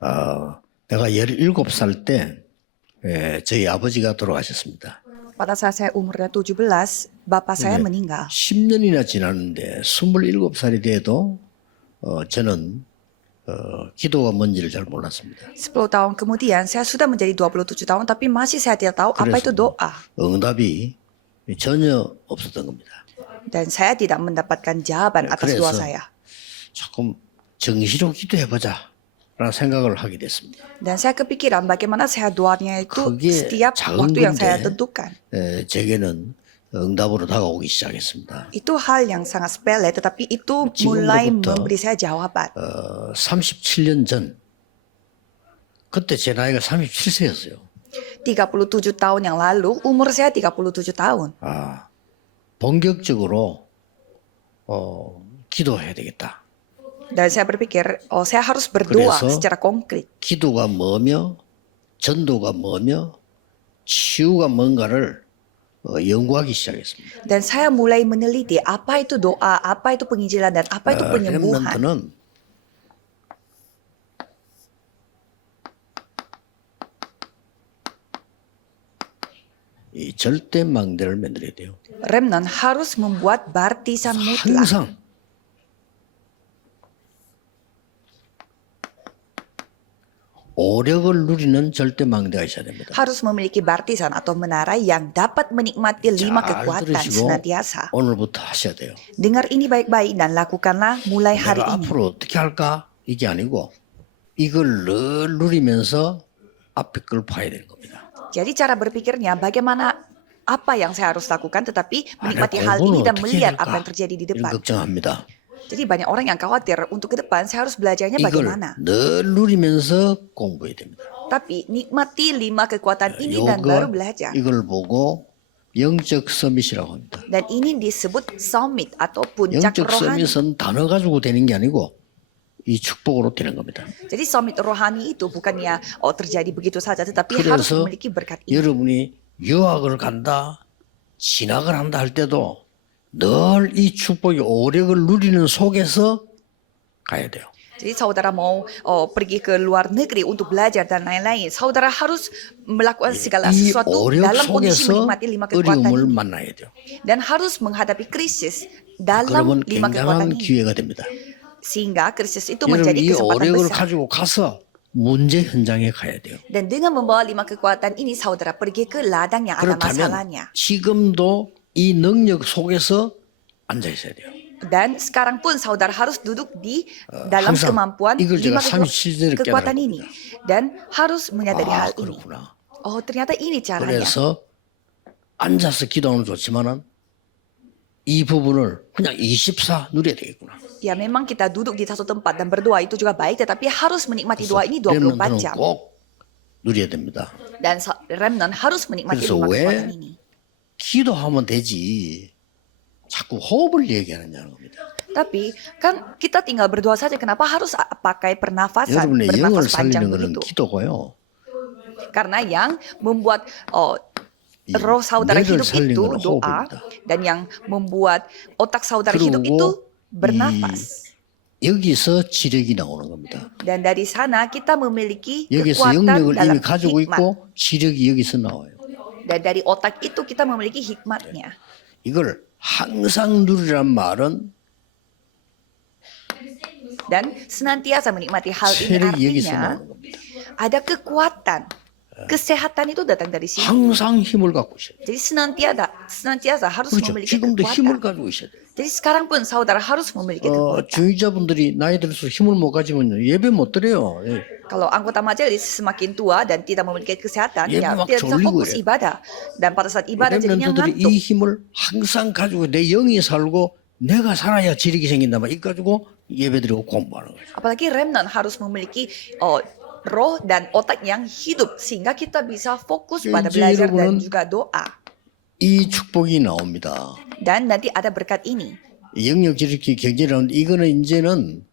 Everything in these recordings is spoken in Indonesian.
내가 17살 때 저희 아버지가 돌아가셨습니다. Pada saat saya umurnya 17, bapak saya meninggal. 10년이나 지났는데 27살이 돼도 저는 기도가 뭔지를 잘 몰랐습니다. 10 tahun kemudian, saya sudah menjadi 27 tahun, tapi masih saya tidak tahu apa itu doa. 응답이 전혀 없었던 겁니다. Dan saya tidak mendapatkan jawaban atas doa 그래서 saya. 조금 정시로 기도해보자 라는 생각을 하게 됐습니다. Dan saya kepikiran bagaimana saya doanya itu 그게 setiap 작은 waktu yang saya 건데 tentukan. 제게는 응답으로 다가오기 시작했습니다. Itu hal yang sangat sepele, tetapi itu 지금으로부터 mulai memberi saya jawaban. 37년 전 그때 제 나이가 37세였어요. 37 tahun yang lalu, umur saya 37 tahun. 본격적으로 기도해야 되겠다. Dan saya berpikir, saya harus berdoa 그래서 secara konkret. 기도가 뭐며 전도가 뭐며 치유가 뭔가를 연구하기 시작했습니다. Dan saya mulai meneliti apa itu doa, apa itu penginjilan, dan apa itu penyembuhan. 렘넌트는 이 절대 망대를 만들어야 돼요. Remnant harus membuat baptisan mutlak. 항상 오력을 누리는 절대 망대가 있어야 됩니다. Harus memiliki baptisan atau menara yang dapat menikmati 5 잘 kekuatan 들으시고 senantiasa. 오늘부터 하셔야 돼요. Dengar ini baik-baik dan lakukanlah mulai hari 내가 ini. 앞으로 어떻게 할까? 이게 아니고 이걸 늘 누리면서 앞에 걸 봐야 되는 겁니다. Jadi cara berpikirnya bagaimana apa yang saya harus lakukan, tetapi menikmati 내가 hal ini 공부는 dan 어떻게 melihat 해야 apa yang 될까? terjadi di 이런 depan. 걱정합니다. Jadi banyak orang yang khawatir untuk ke depan saya harus belajarnya 이걸 bagaimana. 늘 누리면서 공부해야 됩니다. Tapi nikmati 5 kekuatan ini dan baru belajar. 이걸 보고 영적 서밋이라고 합니다. Dan ini disebut summit atau puncak 영적 rohani. 서밋은 단어 가지고 되는 게 아니고 이 축복으로 되는 겁니다. Jadi summit rohani itu bukannya terjadi begitu saja, tetapi harus 그래서 memiliki berkat ini. 여러분이 유학을 간다, 진학을 한다 할 때도 늘 이 축복의 오력을 누리는 속에서 가야 돼요. Jadi saudara mau pergi ke luar negeri untuk belajar dan lain-lain, saudara harus melakukan segala 이 sesuatu 오력 dalam kondisi 속에서 menikmati 5 kekuatan 어려움을 ini. 만나야 돼요. Dan harus menghadapi krisis dalam 그러면 5 kekuatan 굉장한 ini. 기회가 됩니다. Sehingga krisis itu 여러분 menjadi 이 kesempatan 오력을 besar. 가지고 가서 문제 현장에 가야 돼요. Dan dengan membawa 5 kekuatan ini, saudara pergi ke ladang yang ada 그렇다면 masalahnya. 지금도 이 능력 속에서 앉아 있어야 돼요. Dan sekarang pun saudara harus duduk di dalam 항상 kemampuan 이걸 5 제가 37절에 kekuatan 깨달았거든요. ini. Dan harus menyadari hal ini. 그렇구나. Oh, ternyata ini caranya. 그래서 앉아서 기도하는 좋지만은 이 부분을 그냥 24 누려야 되겠구나. Ya memang kita duduk di satu tempat dan berdoa itu juga baik, tetapi harus menikmati doa ini 24 렘넌트는 jam. 꼭 누려야 됩니다. Dan remnant harus menikmati 그래서 5 왜 kekuatan ini. 기도하면 되지 자꾸 호흡을 얘기하느냐는 겁니다. Tapi kan kita tinggal berdoa saja, kenapa harus pakai pernafasan, 여러분의 영을 bernafas panjang 살리는 것은 begitu? 기도고요. Karena yang membuat roh saudara 뇌를 hidup 살리는 itu 건 doa, 호흡입니다. dan yang membuat otak saudara hidup 그리고 itu bernafas. 여기서 지력이 나오는 겁니다. Dan dari sana kita memiliki 여기서 kekuatan 영역을 dalam 이미 가지고 hikmat. 있고 지력이 여기서 나와요. Dan dari otak itu kita memiliki hikmatnya. 이걸 항상 누리란 말은 Dan senantiasa menikmati hal ini 체력이 여기서 artinya 나오는 겁니다. ada kekuatan. Kesehatan itu datang dari sini. 항상 힘을 갖고 있어요. Jadi senantiasa harus 그렇죠. memiliki 지금도 힘을 kekuatan. 가지고 있어야 돼요. Jadi sekarang pun saudara harus memiliki kekuatan. 중위자분들이 나이 들수록 힘을 못 가지면 예배 못 드려요. 예. Kalau anggota majelis semakin tua dan tidak memiliki kesehatan, Ya, ya memang tidak bisa 졸리고 fokus 그래. ibadah. Dan pada saat ibadah jadinya 렘넌트들이 ngantuk. 이 힘을 항상 가지고 내 영이 살고 내가 살아야 지력이 생긴다. 이거 가지고 예배드리고 공부하는 거죠. Apalagi remnant harus memiliki roh dan otak yang hidup sehingga kita bisa fokus pada 이제 belajar dan 여러분은 juga doa. 이 축복이 나옵니다. Dan nanti ada berkat ini. 영역 지력이 경제라는데 이거는 이제는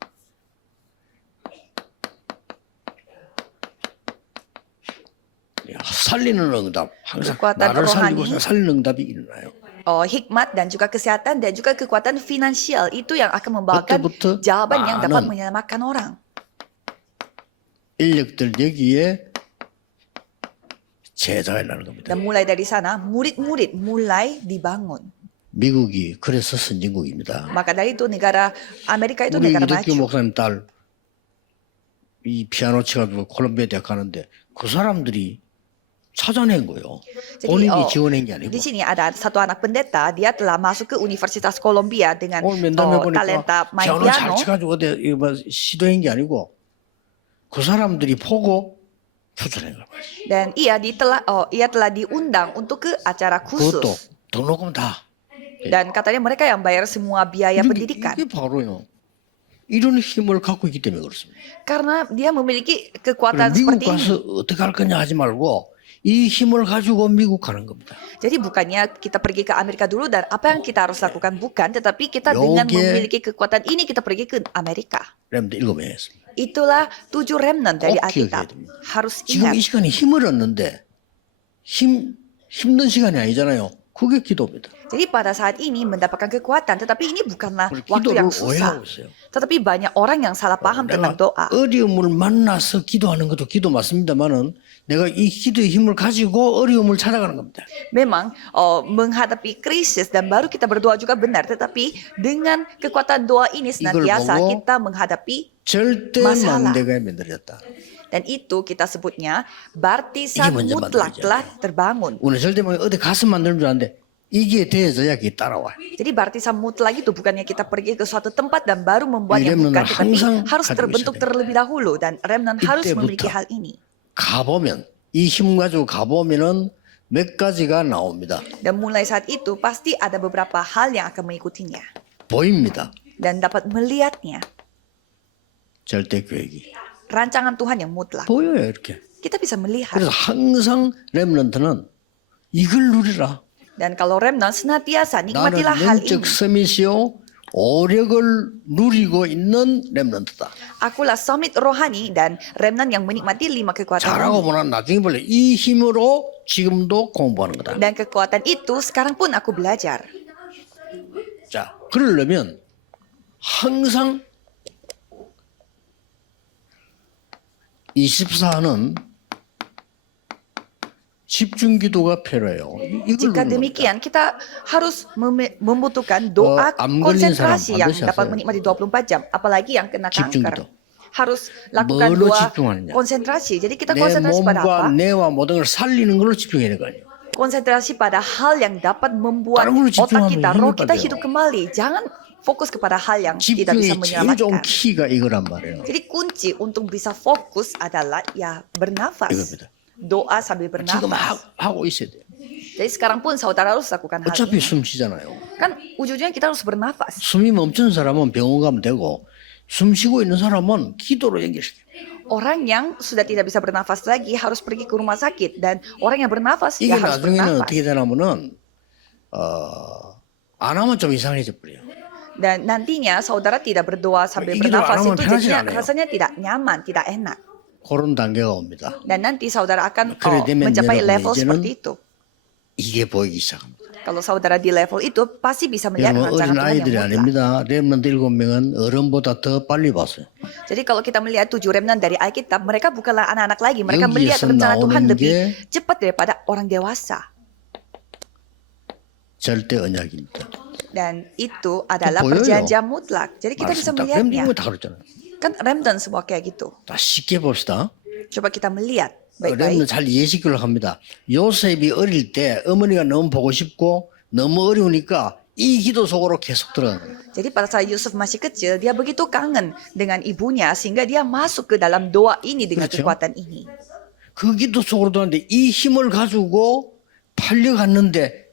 살리는 응답. 항상 그거는 나를 살리고 rohani. 살리는 응답이 일어나요. Hikmat dan juga kesehatan dan juga kekuatan finansial itu yang akan membawakan 그때부터 jawaban yang dapat 나는 menyelamatkan orang. 인력들 여기에 제자해라는 겁니다. Dan mulai dari sana, murid-murid mulai dibangun. 미국이 그래서 선진국입니다. Maka dari itu negara Amerika itu 우리 negara 이덕규 maju. 목사님 딸 이 피아노 치가지고 콜롬비아 대학 가는데 그 사람들이 찾아낸 거예요. 본인이 지원한 게 아니고. Di sini ada satu anak pendeta, dia telah masuk ke Universitas Columbia dengan 오늘 맨날 보니까 talenta main 피아노 잘 piano. 치가지고 어디 이거 뭐 시도한 게 아니고 그 사람들이 보고 추천한 거예요. Dan ia telah diundang untuk ke acara 그것도 khusus. 등록금 다. Dan katanya mereka yang bayar semua biaya pendidikan. 이게 바로요. 이런 힘을 갖고 있기 때문에 그렇습니다. Karena dia memiliki 그래, kekuatan 미국 seperti 가서 ini. 어떻게 할 거냐 하지 말고 이 힘을 가지고 미국 가는 겁니다. Jadi bukannya kita pergi ke Amerika dulu dan apa yang kita harus lakukan bukan, tetapi kita dengan 요게- memiliki kekuatan ini kita pergi ke Amerika. 여러분들 읽어보겠습니다. Itulah 7 remnant dari 꼭 Alkitab. 기억해야 됩니다. Harus 지금 ingat. 이 시간에 힘을 얻는데 힘든 시간이 아니잖아요. 그게 기도입니다. Jadi pada saat ini mendapatkan kekuatan, tetapi ini bukanlah 우리 waktu 기도를 yang susah. 오해하고 있어요. Tetapi banyak orang yang salah paham 내가 tentang doa. 어려움을 만나서 기도하는 것도 기도 맞습니다만은 내가 이 기도의 힘을 가지고 어려움을 찾아가는 겁니다. Memang menghadapi krisis dan baru kita berdoa juga benar, tetapi dengan kekuatan doa ini senantiasa 보고 kita menghadapi 절대 마살라. 만대가 만들어졌다. dan itu kita sebutnya 이게 baptisan 먼저 mutlak 만들어지잖아요. telah terbangun. 오늘 절대 어디 가서 만드는 줄 알았는데 이게 되어져야 그게 따라와. Jadi baptisan mutlak itu bukannya kita pergi ke suatu tempat dan baru membuatnya, remnant bukan, tetapi 항상 harus 가지고 terbentuk 있어야 돼요. terlebih dahulu dan remnant harus 이때부터. memiliki hal ini. 가보면 이 힘 가지고 가보면은 몇 가지가 나옵니다. Dan mulai saat itu pasti ada beberapa hal yang akan mengikutinya 보입니다. dan dapat melihatnya. 절대 계획이 Rancangan Tuhan yang mutlak. 보여요 이렇게. Kita bisa melihat. 그래서 항상 렘넌트는 이걸 누리라. Dan kalau remnant senantiasa 나는 nikmatilah hal ini. 영적 서밋이요 오력을 누리고 있는 렘넌트다. Akulah summit rohani dan remnant yang menikmati 5 kekuatan 잘하고 ini. 보면 나중에 볼래 이 힘으로 지금도 공부하는 거다. Dan kekuatan itu sekarang pun aku belajar. 자, 그러려면 항상 24는 집중 기도가 필요해요. 이걸 Jika 누르는 겁니다. demikian, kita harus membutuhkan doa 암 걸린 konsentrasi 사람 yang 반드시 dapat 하세요. menikmati 24 jam. Apalagi yang kena 집중 kanker. 기도. Harus lakukan 뭘로 doa 집중하느냐? konsentrasi. Jadi kita 내 konsentrasi pada 몸과 apa? 뇌와 모든 걸 살리는 걸로 집중해야 되는 거 아니에요. Konsentrasi pada hal yang dapat membuat 다른 걸로 otak 집중하면 kita, 힘을 roh kita 빠져요. hidup kembali. Jangan fokus kepada hal yang tidak bisa 집중의 제일 좋은 menyelamatkan. 키가 이거란 말이에요. Jadi kunci untuk bisa fokus adalah ya bernafas. 이겁니다. Doa sambil 지금 bernafas. 하고 있어야 돼요. Jadi sekarang pun saudara harus lakukan hal 어차피 ini. 숨 쉬잖아요. Kan ujungnya kita harus bernafas. 숨이 멈춘 사람은 병원 가면 되고 숨 쉬고 있는 사람은 기도로 연결시켜요. Orang yang sudah tidak bisa bernafas lagi harus pergi ke rumah sakit, dan orang yang bernafas 이게 ya harus 나중에는 bernafas. 어떻게 되냐면은 안 하면 좀 이상해져 버려요. Dan nantinya saudara tidak berdoa sambil Ini doa bernafas orang itu menghadapi jadinya aneh. rasanya tidak nyaman, tidak enak. 그런 단계가 옵니다. Dan nanti saudara akan 그래 되면 mencapai 여러분 level 이제는 seperti itu. 이게 보이기 시작합니다. Kalau saudara di level itu pasti bisa melihat 여러분 rancangan 어린 Tuhan yang 아이들이 mutlak. 아닙니다. 렘넌트 7명은 어른보다 더 빨리 봤어요. Jadi kalau kita melihat 7 remnant dari Alkitab, mereka bukanlah anak-anak lagi. Mereka 여기에서 melihat rencana Tuhan 나오는 lebih 게 cepat daripada orang dewasa. 절대 언약입니다. Dan itu adalah 보여요. perjanjian mutlak. Jadi kita bisa 말씀 딱 melihatnya. 렘넌트 다 그랬잖아요. Kan remnant semua kayak gitu. 다 쉽게 봅시다. Coba kita melihat 렘넌트 baik-baik. 잘 이해시키려고 합니다. 요셉이 어릴 때 어머니가 너무 보고 싶고 너무 어려우니까 이 기도 속으로 계속 들어가는 거예요. Jadi pada saat Yusuf masih kecil, dia begitu kangen dengan ibunya sehingga dia masuk ke dalam doa ini dengan 그렇죠. kekuatan ini. 그 기도 속으로 들어가는데 이 힘을 가지고 팔려갔는데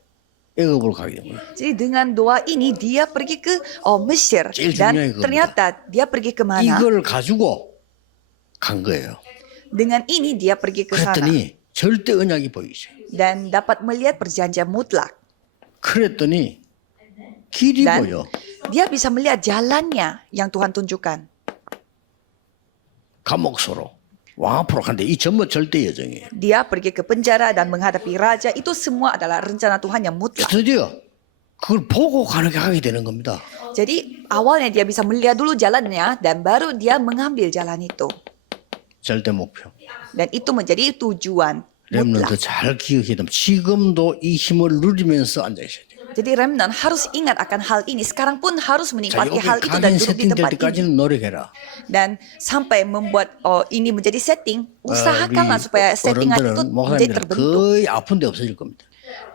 애굽으로 가게 됩니다. Jadi dengan doa ini dia pergi ke Mesir 제일 dan 중요한 겁니다. ternyata dia pergi kemana? 이걸 가지고 간 거예요. Dengan ini dia pergi ke sana 그랬더니 절대 언약이 보이죠. dan dapat melihat perjanjian mutlak. 그랬더니 길이 Dan 보여. dia bisa melihat jalannya yang Tuhan tunjukkan. 감옥소로 왕 앞으로 간데 이 전부 절대 예정이에요. Dia pergi ke penjara dan menghadapi raja. Itu semua adalah rencana Tuhan yang mutlak. 드디어 그걸 보고 가게 되는 겁니다. Jadi awalnya dia bisa melihat dulu jalannya dan baru dia mengambil jalan itu. 절대 목표. Dan itu menjadi tujuan 렘넌트 mutlak. 잘 기억해야 됩니다. 지금도 이 힘을 누리면서 앉아 있어야 돼요. Jadi remnant harus ingat akan hal ini. Sekarang pun harus 자, menikmati 여기 hal itu dan 각인 duduk di 세팅될 tempat ini. 때까지는 노력해라. Dan sampai membuat ini menjadi setting, usahakanlah supaya settingan itu 어른들은 menjadi 목사님들은 terbentuk. 거의 아픈데 없어질 겁니다.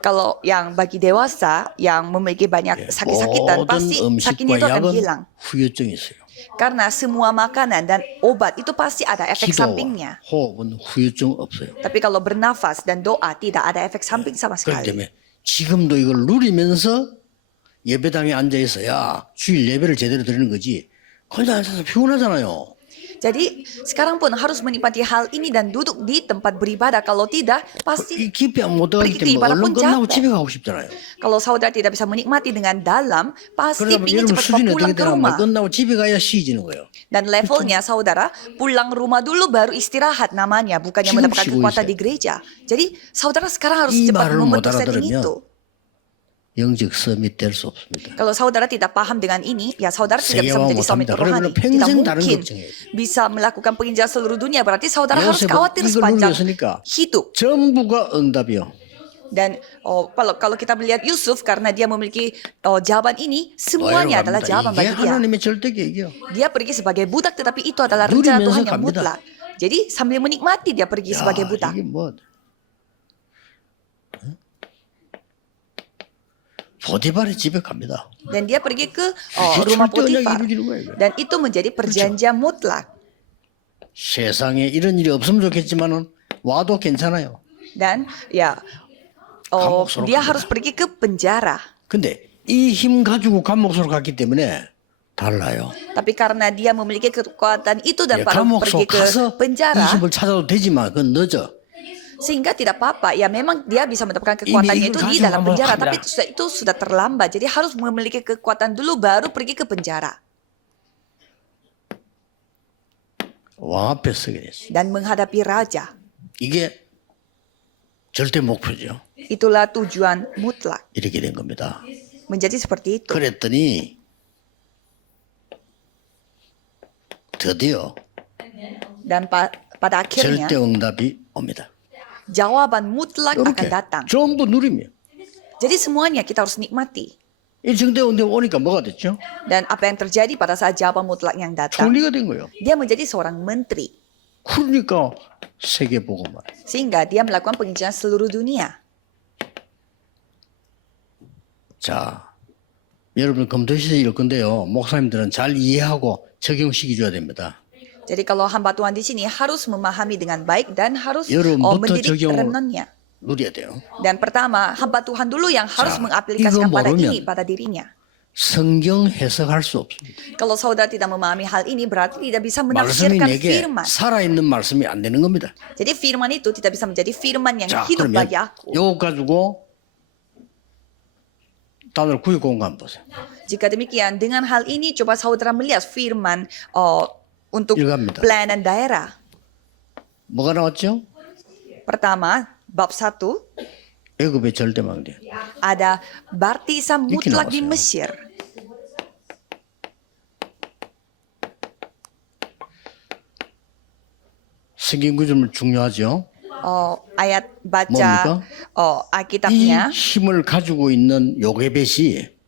Kalau yang bagi dewasa yang memiliki banyak sakit-sakitan, 모든 pasti sakitnya itu 음식과 akan 약은 hilang. 후유증이 있어요. Karena semua makanan dan obat itu pasti ada efek sampingnya. 기도와 호흡은 후유증 없어요. Tapi kalau bernafas dan doa tidak ada efek samping sama 그렇기 sekali. 때문에 지금도 이걸 누리면서 예배당에 앉아 있어야 주일 예배를 제대로 드리는 거지. 거기다 앉아서 피곤하잖아요. Jadi sekarang pun harus menikmati hal ini dan duduk di tempat beribadah. Kalau tidak, pasti 이 깊이 못 들어가기 pergi ke 때문에 ibadah 얼른 pun 끝나고 capek. 집에 가고 싶잖아요. Kalau saudara tidak bisa menikmati dengan dalam, pasti 그러다 보면 ingin 여러분 cepat-cepat 수준이 pulang 어떻게 ke 되냐면 rumah. 끝나고 집에 가야 쉬지는 거예요. Dan levelnya saudara pulang rumah dulu baru istirahat namanya, bukannya 지금 mendapatkan 쉬고 kekuatan 있어요. di gereja. Jadi saudara sekarang harus 이 cepat 말을 못 membentuk setting 알아들으면 itu. 영적 서밋 될 수 없습니다. Kalau saudara tidak paham dengan ini, ya saudara tidak bisa 세계화 menjadi suami 못합니다. rohani. 그러면 평생 Tidak 다른 mungkin 걱정이에요. bisa melakukan penginjilan seluruh dunia. Berarti saudara harus 요셉은 khawatir 이걸 sepanjang 누렸으니까 hidup. 전부가 응답이요. Dan kalau kita melihat Yusuf karena dia memiliki jawaban ini, semuanya adalah jawaban 이게 bagi dia. 하나님의 절대 계획이요. Dia pergi sebagai budak, tetapi itu adalah rencana 누리면서 Tuhan yang 갑니다. mutlak. Jadi sambil menikmati dia pergi sebagai budak. 이게 뭐 보디발의 집에 갑니다. Dan dia pergi ke 이게 rumah 절대 언약이 Potifar. 이루어지는 거예요. 이거. Dan itu menjadi perjanjian mutlak. 세상에 이런 일이 없으면 좋겠지만은 와도 괜찮아요. Dan ya 감옥으로 dia 갑니다. harus pergi ke penjara. 근데 이 힘 가지고 감옥소로 갔기 때문에 달라요. Tapi karena dia memiliki kekuatan itu dan 예, baru 감옥소 pergi ke 가서 이 penjara, 힘을 찾아도 되지만 그건 늦어. sehingga tidak apa-apa. Ya memang dia bisa mendapatkan kekuatannya Ini itu di kasih dalam kamu penjara, ada. tapi itu sudah terlambat. Jadi harus memiliki kekuatan dulu baru pergi ke penjara 왕 앞에 서게 됐어요. dan menghadapi raja. 이게 절대 목표죠. Itulah tujuan mutlak. 이렇게 된 겁니다. Menjadi seperti itu. 그랬더니 드디어 Dan pada akhirnya 절대 응답이 옵니다. jawaban mutlak akan 이렇게 datang. 전부 누리며 Jadi semuanya kita harus nikmati. 이 절대 응답 오니까 뭐가 됐죠? Dan apa yang terjadi pada saat jawaban mutlak yang datang, 총리가 된 거예요. dia menjadi seorang menteri. 그러니까 세계 복음화. Sehingga dia melakukan penginjilan seluruh dunia. 자, 여러분 검토시서 이럴 건데요. 목사님들은 잘 이해하고 적용시켜 줘야 됩니다. Jadi kalau hamba Tuhan di sini harus memahami dengan baik dan harus 여러분부터 mendidik 적용을 remnantnya. 누려야 돼요. Dan pertama, hamba Tuhan dulu yang harus 자, mengaplikasikan 이거 pada 모르면 ini, pada dirinya. 성경 해석할 수 없습니다. Kalau saudara tidak memahami hal ini, berarti tidak bisa 말씀이 menafsirkan 내게 firman. 살아있는 말씀이 안 되는 겁니다. Jadi firman itu tidak bisa menjadi firman yang 자, hidup 그러면 bagi aku. 이거 가지고 다들 구역 공간 보세요. Jika demikian, dengan hal ini coba saudara melihat firman untuk 읽어갑니다. pelayanan daerah. 뭐가 나왔죠? Pertama, bab 1, 애굽의 절대망대. ada baptisan 이렇게 mutlak di 나왔어요. Mesir. 성경 구절은 중요하죠. Ayat baca 뭡니까? 이 Alkitabnya, 힘을 가지고 있는 요게벳이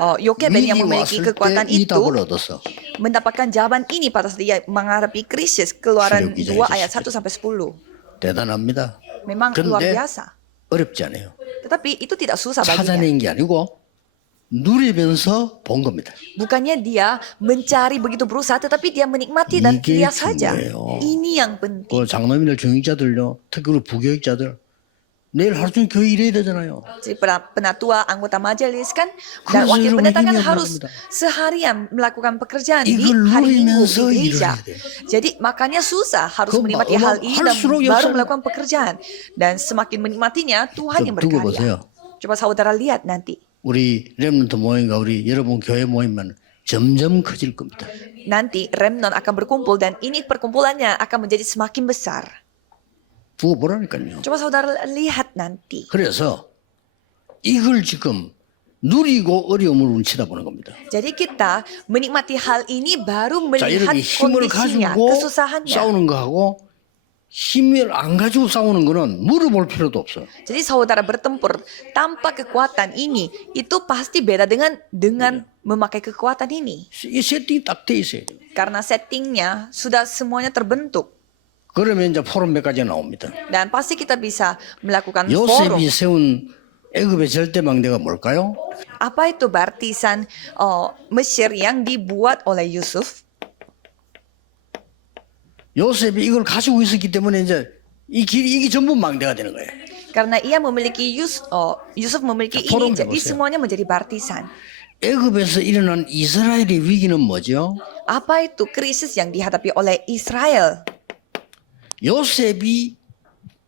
Yokebed yang 위기 memiliki 왔을 kekuatan 때 이 itu 답을 얻었어. mendapatkan jawaban ini pada saat dia menghadapi krisis. Keluaran Sudah 2 bisa ayat disebut. 1 sampai 10. 대단합니다. Memang luar 근데 biasa. 어렵지 않아요. Tetapi itu tidak susah baginya. 찾아낸 게 아니고 누리면서 본 겁니다. Bukannya dia mencari begitu berusaha, tetapi dia menikmati dan 이게 lihat saja. 중요해요. Ini yang penting. 그 장로님들 중직자들요, 특히 우리 부교육자들 내일 하루 종일 교회 일해야 되잖아요. Jadi penatua, anggota majelis kan, dan 그래서 wakil 여러분 pendeta kan 힘이 harus 없는 겁니다. seharian melakukan pekerjaan di 이걸 hari Minggu 누리면서 di gereja. 일을 해야 돼요. Jadi makanya susah harus 그럼 menikmati hal ini dan 할수록 baru 역사는- melakukan pekerjaan. Dan semakin menikmatinya, Tuhan yang 좀 두고 berkarya. 보세요. Coba saudara lihat nanti. 우리 렘넌트 모임과 우리 여러분 교회 모임은 점점 커질 겁니다. Nanti remnant akan berkumpul dan ini perkumpulannya akan menjadi semakin besar. 두고 보라니까요. Coba saudara lihat nanti. 그래서 이걸 지금 누리고 어려움을 우리는 쳐다보는 겁니다. Jadi kita menikmati hal ini baru 자, melihat 이렇게 힘을 kondisinya, 가지고 kesusahannya. 싸우는 거하고 힘을 안 가지고 싸우는 거는 물어볼 필요도 없어. Jadi saudara bertempur tanpa kekuatan ini itu pasti beda dengan memakai kekuatan ini. 이 세팅이 딱 돼 있어요. Karena settingnya sudah semuanya terbentuk. 그러면 이제 포럼 몇 가지가 나옵니다. Dan pasti kita bisa melakukan forum. 요셉이 세운 애굽의 절대망대가 뭘까요? Apa itu baptisan Mesir yang dibuat oleh Yusuf? 요셉이 이걸 가지고 있었기 때문에 이제 이게 전부 망대가 되는 거예요. Karena ia memiliki Yusuf memiliki 자, 포럼 ini, jadi 해보세요. semuanya menjadi baptisan. 애굽에서 일어난 이스라엘의 위기는 뭐죠? Apa itu krisis yang dihadapi oleh Israel? 요셉이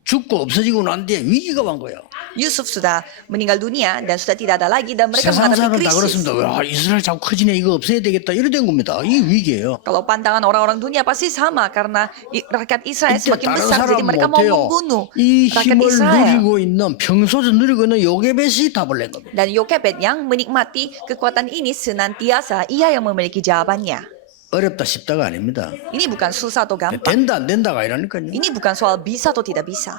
죽고 없어지고 난 뒤에 위기가 온 거예요. Yusuf sudah meninggal dunia dan sudah tidak ada lagi dan mereka 세상 menghadapi 사람은 다 krisis. 그렇습니다. 와, 이스라엘 자꾸 커지네. 이거 없애야 되겠다. 이래 된 겁니다. 이게 위기예요. Kalau pandangan orang-orang dunia pasti sama karena rakyat Israel 이때 semakin 다른 besar jadi 사람 mereka mau 못해요. membunuh 이 rakyat 힘을 Israel. 누리고 있는 평소에 누리고 있는 요게벳이 답을 낸 겁니다. Dan Yokebed yang menikmati kekuatan ini senantiasa ia yang memiliki jawabannya. 어렵다 쉽다가 아닙니다. Ini bukan susah atau gampang. 된다 안 된다가 아니라니까요. Ini bukan soal bisa atau tidak bisa.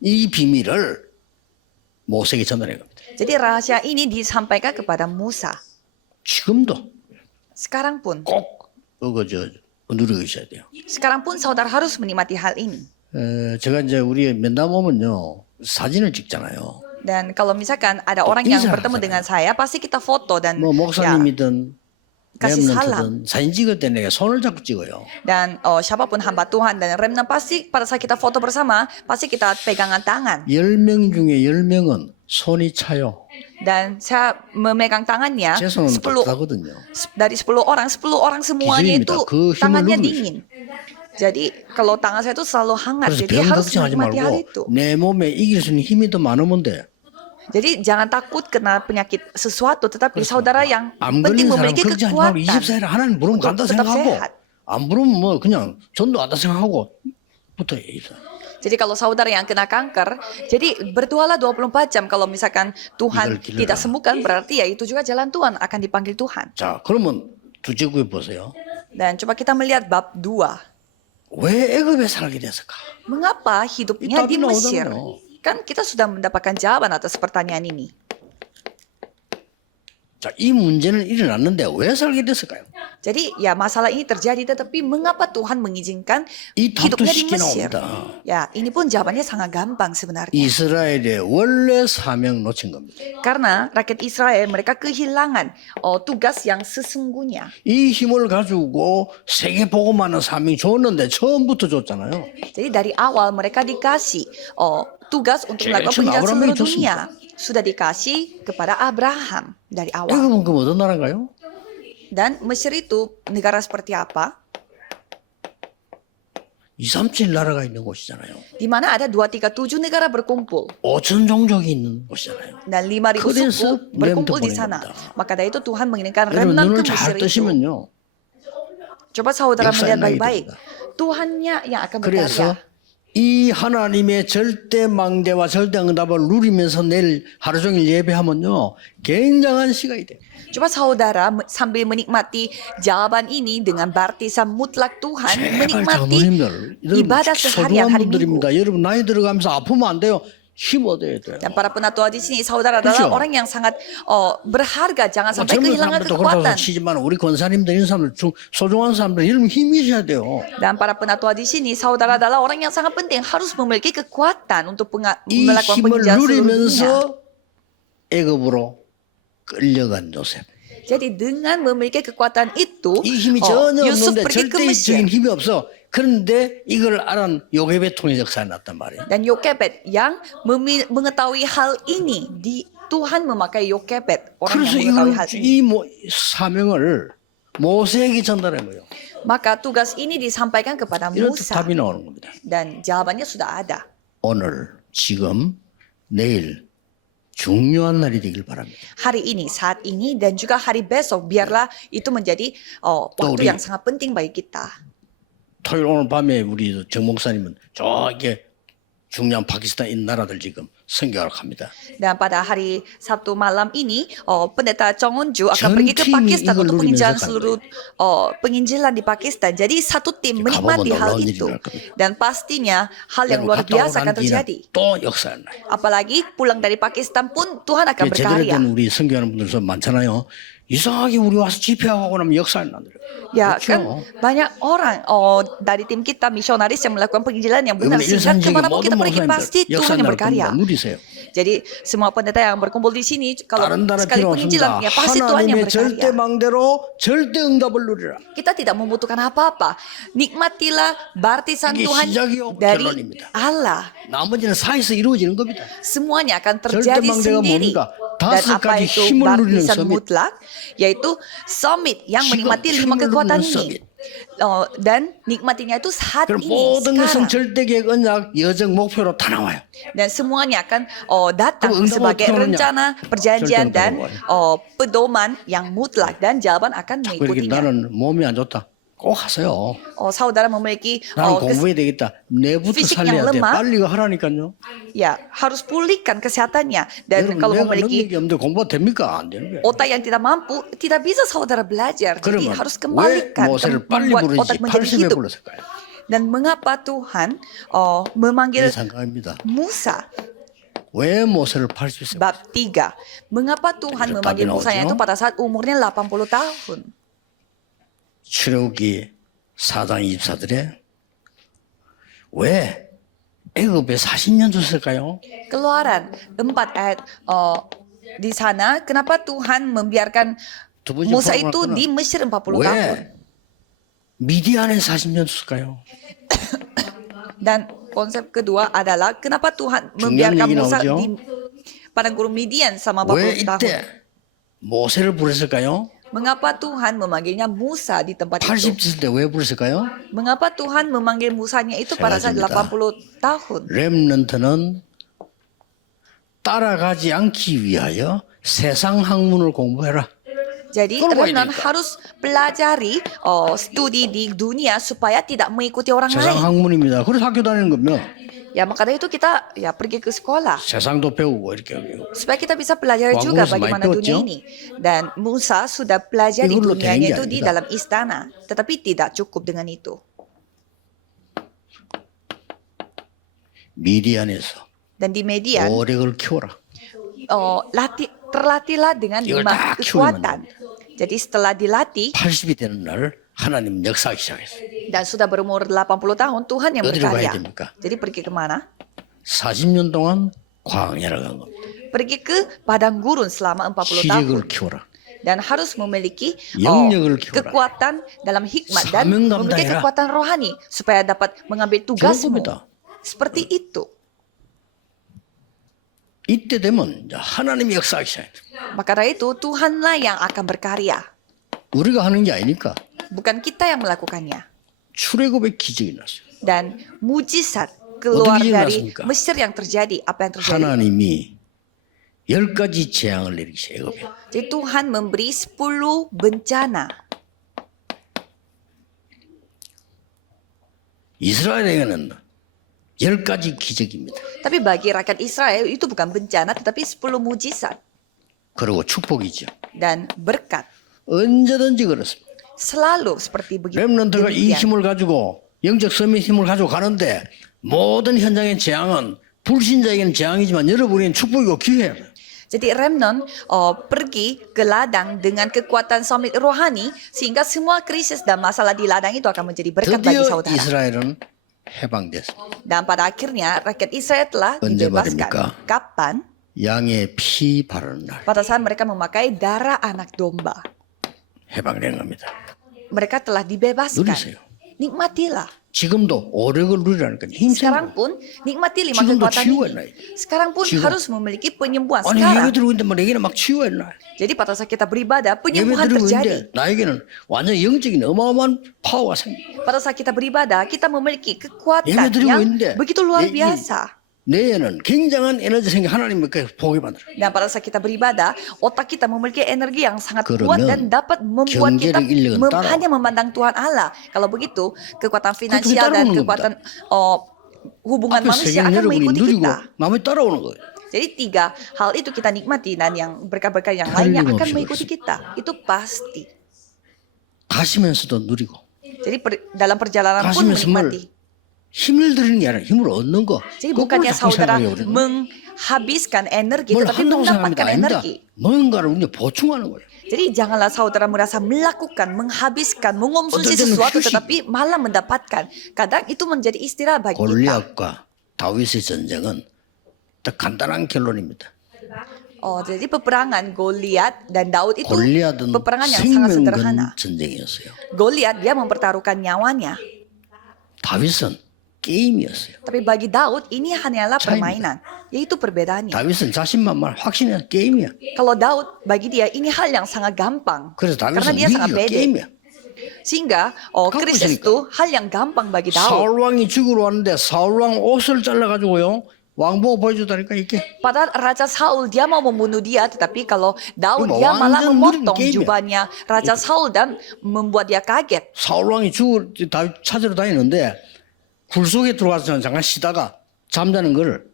이 비밀을 모세에게 전달한 겁니다. Jadi rahasia ini disampaikan kepada Musa. 지금도 Sekarang pun. 꼭 누리고 있어야 돼요. Sekarang pun saudara harus menikmati hal ini. 제가 이제 우리 면담 오면요 사진을 찍잖아요. Dan kalau misalkan ada orang yang 인사를 bertemu 하잖아요. dengan saya, pasti kita foto dan 뭐 목사님이든 kasih 렘넌트든 사진 찍을 때 내가 손을 잡고 찍어요. Dan siapapun hamba Tuhan dan remnant pasti pada saat kita foto bersama, pasti kita pegangan tangan. 10명 중에 10명은 손이 차요. Dan saya memegang tangannya, 제 손은 10 따뜻하거든요. dari 10 orang semuanya 기준입니다. itu 그 힘을 tangannya 누리고 dingin. Jadi kalau tangan saya itu selalu hangat, 그래서 jadi 병 harus 걱정하지 menikmati hal 말고 itu. 내 몸에 이길 수 있는 힘이 더 많으면 돼. Jadi jangan takut kena penyakit sesuatu, tetapi saudara yang 암 penting 걸린 사람 memiliki 걱정하지 말고 kekuatan. 24일 하나님 부르면 간다 tetap 생각하고 sehat. 안 부르면 뭐 그냥 전도 안다 생각하고 붙어야 있어. Jadi kalau saudara yang kena kanker, jadi berdoalah 24 jam. Kalau misalkan Tuhan 이걸 tidak 길러라. sembuhkan, berarti ya itu juga jalan Tuhan akan dipanggil Tuhan. 자, 그러면 두째 구에 보세요. Dan coba kita melihat bab 2. 왜 애굽에 살게 됐을까? Mengapa hidupnya Tapi di Mesir? naudang, Kan kita sudah mendapatkan jawaban atas pertanyaan ini. 자, 이 문제는 일어났는데 왜 살게 됐을까요? Jadi ya masalah ini terjadi, tetapi mengapa Tuhan mengizinkan 이 답도 hidupnya di 쉽게 Mesir? 나옵니다. Ya, ini pun jawabannya sangat gampang sebenarnya. 이스라엘의 원래 사명 놓친 겁니다. Karena rakyat Israel mereka kehilangan tugas yang sesungguhnya. 이 힘을 가지고 세계 복음하는 사명이 줬는데 처음부터 줬잖아요. Jadi dari awal mereka dikasih tugas untuk melakukan 지금 penjelasan 아브라함이 seluruh dunia. Sudah dikasih kepada Abraham dari awal. 애굽은 그 어떤 나라인가요? Dan Mesir itu negara seperti apa? 237 나라가 있는 곳이잖아요. Di mana ada 237 negara berkumpul. 5천 종족이 있는 곳이잖아요. Dan 5.000 그래서 suku berkumpul di remnant sana. 보낸 Maka dari itu Tuhan menginginkan 여러분 remnant 눈을 ke 잘 Mesir itu. 뜨시면요. Coba saudara 역사의 melihat 나이 baik-baik. 됩니다. Tuhannya yang akan 그래서 berkarya. 이 하나님의 절대 망대와 절대 응답을 누리면서 내일 하루 종일 예배하면요. 굉장한 시간이 돼요. Coba saudara sambil menikmati jawaban ini dengan baptisan mutlak Tuhan, 제발 menikmati 장로님들, ibadah seharian 소중한 hari Minggu. 분들입니다. 여러분 나이 들어가면서 아프면 안 돼요. 힘 얻어야 돼요. Dan para penatua di sini, saudara adalah 그렇죠? orang yang sangat berharga. Jangan 뭐 sampai 젊은 kehilangan 사람들도 그렇다고 kekuatan. 치지만 우리 권사님들 이런 사람들 소중한 사람들 이런 힘이셔야 돼요. Dan para penatua di sini, saudara adalah orang yang sangat penting, harus memiliki kekuatan untuk 이 melakukan 힘을 penjelasan seluruh dunia. 누리면서 애굽으로 끌려간 요셉. Jadi dengan memiliki kekuatan itu, 이 힘이 전혀 Yusuf 없는데 pergi ke Mesir. 절대적인 힘이 없어. 그런데 이걸 알은 요셉의 통해 역사에 났단 말이에요. Dan Yokebed yang mengetahui hal ini, Tuhan memakai Yokebed, orang 그래서 yang mengetahui hal ini. 이 사명을 모세에게 전달한 거예요. Maka tugas ini disampaikan kepada 이런 Musa. 답이 나오는 겁니다. Dan jawabannya sudah ada. 오늘, 지금, 내일 중요한 날이 되길 바랍니다. Hari ini, saat ini, dan juga hari besok, biarlah itu menjadi waktu 우리- yang sangat penting bagi kita. 토요일 오늘 밤에 우리 정 목사님은 저기 중요한 파키스탄 이 나라들 지금 선교하러 갑니다. Dan pada hari Sabtu malam ini, pendeta Chong Eun-ju akan 전 pergi ke 팀이 Pakistan 이걸 untuk penginjilan 누리면서 가는 seluruh penginjilan di Pakistan. Jadi satu tim menikmati 가보면 hal 놀라운 itu. 일이 일어날 겁니다. Dan pastinya hal yang 여러분 luar 갔다 biasa 오고 akan 난 뒤는 terjadi. 또 역사가 나요. Apalagi pulang dari Pakistan pun Tuhan akan 제대로 berkarya. 된 우리 선교하는 분들 많잖아요. 이상하게 우리 와서 집회하고 나면 역사를 만들어요. Ya 그렇죠. kan banyak orang dari tim kita misionaris yang melakukan penginjilan yang benar 이번에 sehingga 일산 지역의 kemanapun kita 모든 pergi pasti 목사님들 Tuhan yang 역사를 berkarya. 겁니다. 누리세요. Jadi semua pendeta yang berkumpul di sini kalau 다른 나라 sekali 필요 penginjilan 없습니다. ya pasti Tuhan yang 하나님의 절대 berkarya. 망대로 절대 응답을 누리라. Kita tidak membutuhkan apa-apa. Nikmatilah baptisan 이게 Tuhan 시작이요, dari 결론입니다. Allah. 나머지는 사이에서 이루어지는 겁니다. Semuanya akan 절대 terjadi 망대가 sendiri. 뭡니까? Dan 다섯 apa 가지 itu 힘을 누리는 baptisan 서밋. mutlak? Yaitu summit yang 지금 menikmati 5 힘을 kekuatan 누리는 ini. Dan nikmatinya itu saat 그럼 ini, 모든 것은 sekarang. 절대계획 언약 여정 목표로 다 나와요. Dan semuanya akan datang 그럼 응답은 sebagai 어떻게 오느냐? rencana, perjanjian, 절대 dan 응답은 pedoman yang mutlak. Dan jawaban akan 그렇게 mengikutinya. 나는 몸이 안 좋다. 꼭 하세요. Saudara memiliki 나는 공부해야 되겠다. 내부터 fisik 살려야 yang 돼. lemah. 빨리 이거 하라니까요. ya harus pulihkan kesehatannya. Dan 여러분 kalau 내가 memiliki 능력이 없는데 공부가 됩니까? 안 되는 거예요. otak yang tidak mampu, tidak bisa saudara belajar. Jadi 그러면 harus 왜 kembalikan, 모세를 빨리 membuat 부르지? otak menjadi 80에 hidup. 불렀을까요? Dan mengapa Tuhan memanggil 이 생각입니다. Musa? 왜 모세를 80세? Bab 3. Mengapa Tuhan Jadi memanggil tadi Musa naujung. itu pada saat umurnya 80 tahun? 출애굽기 4장 24절에 왜 애굽에 40년 줬을까요? Keluaran 4 ayat di sana, kenapa Tuhan membiarkan 두 번째 Musa 포로가 itu di Mesir 40 tahun? 왜 미디안에 40년 줬을까요? Dan konsep kedua adalah kenapa Tuhan 중요한 membiarkan 얘기 Musa 나오죠? di padang gurun Midian selama 왜 40 tahun? 이때 모세를 부르셨을까요? Mengapa Tuhan memanggilnya Musa di tempat itu? 80 있을 때 왜 부르셨을까요? Mengapa Tuhan memanggil Musanya itu pada saat 생각입니다. 80 tahun? 렘넌트는 따라가지 않기 위하여 세상 학문을 공부해라. Jadi Kalau remnant ini, harus pelajari studi di dunia supaya tidak mengikuti orang 세상 lain. 학문입니다. 그래서 학교 다니는 거면 Ya maka dari itu kita ya pergi ke sekolah 세상도 배우고 이렇게 하고. supaya kita bisa belajar Wah, juga Musa bagaimana main dunia coach, ini. Dan Musa sudah pelajari Itu dunianya tinggi itu di aja. dalam istana, tetapi tidak cukup dengan itu. 미디안에서 Dan di Median 오력을 키워라. terlatihlah dengan 이걸 5 딱 kekuatan. Jadi setelah dilatih 80이 되는 날 하나님 역사하기 시작했어요. dan sudah berumur 80 tahun, Tuhan yang 어디로 가야 berkarya. 됩니까? Jadi pergi kemana? 40년 동안 광야를 간 겁니다. Pergi ke padang gurun selama 40 tahun. 지력을 키워라. Dan harus memiliki 영역을 키워라. kekuatan dalam hikmat dan 사명 memiliki 감당해라. kekuatan rohani supaya dapat mengambil tugasmu. 겁니다. Seperti itu. 이때 되면 이제 하나님이 역사하기 시작해요. Maka dari itu Tuhanlah yang akan berkarya, 우리가 하는 게 아니니까 bukan kita yang melakukannya. 출애굽의 기적이 났어요. Dan mujizat keluar 어떻게 dari 일어났습니까? Mesir yang terjadi, apa yang terjadi? 하나님이 10가지 재앙을 내리기 시작해요. Jadi Tuhan memberi 10 bencana. 이스라엘에게는 10가지 기적입니다. Tapi bagi rakyat Israel itu bukan bencana tetapi 10 mujizat 그리고 축복이죠. dan berkat. 언제든지 그렇습니다. Selalu seperti begitu. 렘넌트가 이 demikian. 힘을 가지고 영적 섬의 힘을 가지고 가는데 모든 현장의 재앙은 불신자에게는 재앙이지만 여러분에게는 축복이고 기회예요. Jadi remnant pergi ke ladang dengan kekuatan summit rohani sehingga semua krisis dan masalah di ladang itu akan menjadi berkat bagi 드디어 saudara. 이스라엘은 해방됐습니다. Dan pada akhirnya rakyat Israel telah 언제 dibebaskan. 말입니까? Kapan? 양의 피 바르는 날 Pada saat mereka memakai darah anak domba. 해방된 겁니다. Mereka telah dibebaskan. 누리세요. Nikmatilah. 지금도 오력을 누리라니까 힘쓰는 Sekarang pun nikmati 5 지금도 kekuatan 치유했나? ini. Sekarang pun 지금. harus memiliki penyembuhan. 아니 Sekarang. 예배 드리고 있는데 뭐 내게는 막 치유했나? Jadi pada saat kita beribadah, 예배 penyembuhan 드리고 terjadi. 있는데 나에게는 완전 영적인 어마어마한 파워가 생겨. Pada saat kita beribadah, kita memiliki kekuatan 예배 드리고 yang 있는데 begitu luar 내- 이- biasa. 내에는 굉장한 에너지 생겨 하나님께 보게 만들어. Dan pada saat kita beribadah, otak kita memiliki energi yang sangat 그러면 kuat dan dapat membuat kita 경제력 인력은 따라와. hanya memandang Tuhan Allah. Kalau begitu, kekuatan finansial 따라오는 dan 겁니다. kekuatan hubungan 앞에 manusia 세계는 akan 여러분이 mengikuti 누리고 kita. 남이 따라오는 거예요. Jadi 3 hal itu kita nikmati dan yang berkat-berkat yang Hari lainnya ini akan opsi mengikuti kita. Itu pasti. 가시면서도 누리고 Jadi dalam perjalanan pun 가시면서 뭘 menikmati. 힘을 들이는 게 아니라 힘을 얻는 거. Jadi 거꾸로 bukannya 자꾸 saudara 생각해요, 우리는. menghabiskan energi 뭘 tetapi 한다고 생각하는 게 mendapatkan 아닙니다. energi. 뭔가를 우리가 보충하는 거예요. Jadi janganlah saudara merasa melakukan, menghabiskan, mengonsumsi 어떨 때는 sesuatu 휴식. tetapi malah mendapatkan. Kadang itu menjadi istirahat bagi kita. 골리앗과 다윗의 전쟁은 딱 간단한 결론입니다. Oh, jadi peperangan Goliat dan Daud itu 골리앗은 peperangan yang sangat 생명 sederhana. 건 전쟁이었어요. Goliat dia mempertaruhkan nyawanya. 다윗은 게임이었어요. Tapi bagi Daud ini hanyalah 차이입니다. permainan. Yaitu perbedaannya. 다윗은 자신만만 확신해 게임이야. Kalau Daud bagi dia ini hal yang sangat gampang. 그래서 Karena 다윗은 dia sangat 위기가 pede. 게임이야. Sehingga 갖고 krisis 있으니까. itu hal yang gampang bagi Daud. 사울 왕이 죽으러 왔는데 사울 왕 옷을 잘라가지고요 왕보고 보여주다니까 이게 Padahal Raja Saul dia mau membunuh dia, tetapi kalau Daud 이거 dia malah 완전 memotong 누린 게임이야. jubahnya Raja Saul dan membuat dia kaget. 사울 왕이 죽을 다윗 찾으러 다니는데 굴 속에 들어가서 잠깐 쉬다가 잠자는 걸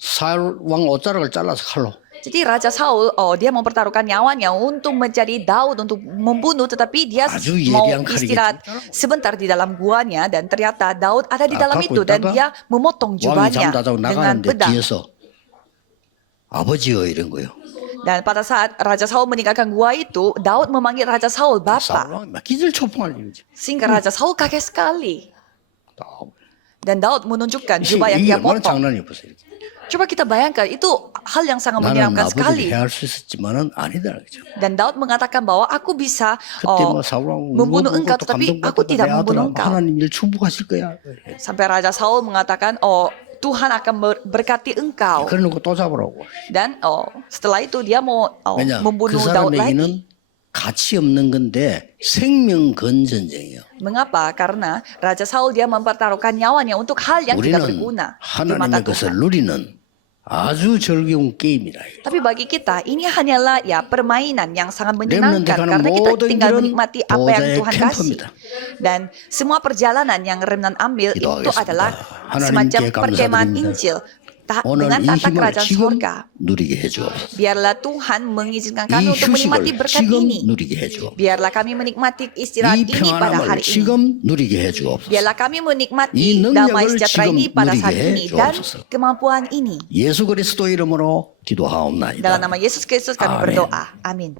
사울 왕 옷자락을 잘라서 칼로 Jadi Raja Saul dia mempertaruhkan nyawanya untuk mencari Daud untuk membunuh, tetapi dia 아주 mau 예리한 칼이겠죠. istirahat sebentar di dalam guanya dan ternyata Daud ada di dalam 갖고 itu dan 있다가 dia memotong 왕이 jubahnya 잠자자고 dengan 나가는데 pedang. 뒤에서 아버지여 이런 거요. Dan pada saat Raja Saul meninggalkan gua itu, Daud memanggil Raja Saul 사울 Bapak. 왕이 막 기절초풍할 일이지. Sehingga Raja Saul kaget sekali. Dan Daud menunjukkan jubah yang 이게 dia 얼마나 potong. 장난이 보세요. Coba kita bayangkan, itu hal yang sangat 나는 menyeramkan 아버지를 sekali. 해할 수 있었지만은 아니다 그죠. Dan Daud mengatakan bahwa aku bisa 그때 뭐 사울 왕 membunuh engkau, 또 tetapi aku 감동받다가 tidak 내 membunuh 아들아 engkau. 하나님 일 축복하실 거야. Sampai Raja Saul mengatakan, Tuhan akan berkati engkau. 그러고 또 잡으라고. Dan setelah itu dia mau 왜냐 그 membunuh Daud lagi. 사람에게는 가치 없는 건데 생명 건 전쟁이에요. Mengapa? Karena Raja Saul dia mempertaruhkan nyawanya untuk hal yang tidak 우리는 berguna di mata 하나님의 것을 Tuhan. 누리는 아주 즐거운 게임이라. Tapi bagi kita ini hanyalah ya permainan yang sangat 렘넌트 menyenangkan 가는 karena kita 모든 tinggal 길은 menikmati apa yang 보호자의 Tuhan kasih. 캠프입니다. Dan semua perjalanan yang Remnant ambil itu 기도하겠습니다. adalah 하나님께 semacam perkemahan 감사드립니다. Injil 오늘 dengan 이 tata 힘을 kerajaan 지금 surga. 누리게 해주옵소서. Biarlah Tuhan mengizinkan 이 kami untuk menikmati 휴식을 berkat 지금 ini. 누리게 해주옵소서. Biarlah kami menikmati istirahat 이 ini pada 평안함을 hari ini. 지금 누리게 해주옵소서. Biarlah kami 이 menikmati 능력을 damai sejahtera 지금 ini pada 누리게 saat ini dan 해주옵소서. kemampuan ini. 예수 그리스도 이름으로 기도하옵나이다. Dalam nama Yesus Kristus kami Amin. berdoa. Amin.